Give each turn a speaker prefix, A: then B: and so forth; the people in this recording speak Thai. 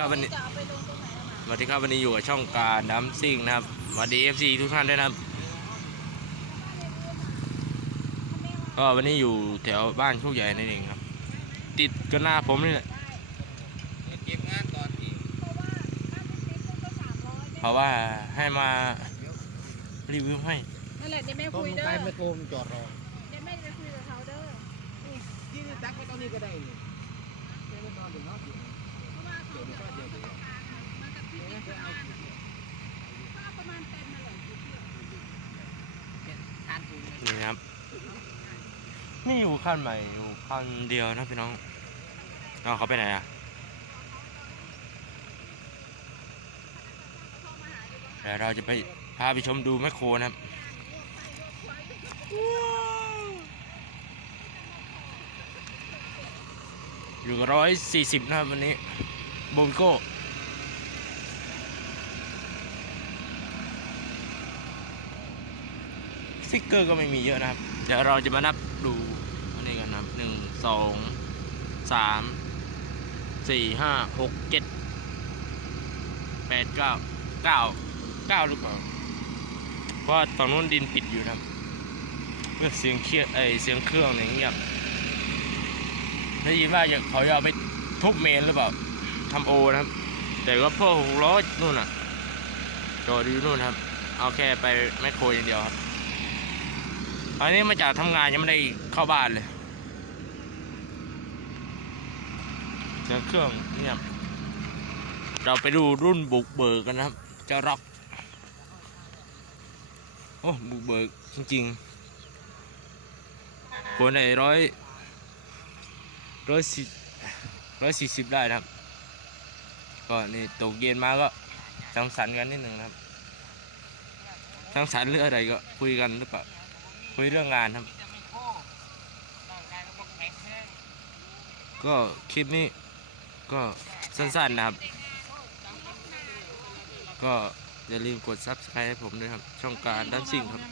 A: ครับวันนี้
B: จะเอาไปลงตรงไหนอะ
A: สวัสดีครับวันนี้อยู่กับช่องการน้ำซิ่งนะครับสวัสดีเอฟซีทุกท่านด้วยนะครับ ก็วันนี้อยู่แถวบ้านโชคใหญ่นั่นเองครับ ติดกันหน้าผมนี่แหละ
C: เก็บงานตอนที่
B: เพราะว่าถ้าเป็นคลิปมันก็สามร้อย
A: เพราะว่าให้มารีวิวให้
B: นั่นแหละเดี๋ยวแม่
C: ต้
B: คุ
C: ม
B: ยเด้อ
C: ใครไม่โกงจอดรอ
B: เดี๋ยวแม่จะคุยกับเขาเด้อ
C: นี่ที่นี่ตักไปตอนนี้ก็ได้นี่ไม่ต้องนอนถึงนอนอยู่
B: เพราะว่าเขา
C: เดี๋ยว
B: จะ
C: ก็เดี๋ยวเดี๋ยว
B: มากับพี่ที่ข้างหน้าก็ประมาณเต็ม นี่
A: ครับ นี่อยู่ขั้นใหม่อยู่ขั้นเดียวนะพี่น้องเอาเขาไปไหนอะเดี๋ยวเราจะไปพาไปชมดูแมคโครนะครับอยู่ร้อยสี่สิบนะครับวันนี้ บงโก้สติ๊กเกอร์ก็ไม่มีเยอะนะครับ เดี๋ยวเราจะมานับดูอันนี้กันนะครับหนึ่งสองสามสี่ห้าหกเจ็ดแปดเก้าเก้าเก้าหรือเปล่าเพราะว่าตอนนู้นดินปิดอยู่นะครับเมื่อเสียงเครียดไอเสียงเครื่องเนี่ยเงียบได้ยินว่าอยากเขาจะเอาไปทุบเมนหรือเปล่า ทำโอนะครับ แต่ว่าพ่อหกล้อนู่นน่ะจอดอยู่นู่นครับ เอาแค่ไปแมคโครอย่างเดียวครับอันนี้มาจากทำงานยังไม่ได้เข้าบ้านเลยเสียงเครื่องเงียบเราไปดูรุ่นบุกเบิกกันนะครับเจะร็อกโอ้บุกเบิกจริงๆคนไหนร้อยร้อยสี่ร้อยสี่สิบได้นะครับ ก็นี่ตกเย็นมาก็สังสรรค์กันนิดหนึ่งนะครับสังสรรค์เรื่องอะไรก็คุยกันหรือเปล่าคุยเรื่องงานครับ
C: ก็
A: คลิปนี้ก็สั้นๆนะครับ ก็อย่าลืมกด subscribe ให้ผมด้วยครับ ช่องการด้านซิ่งครับ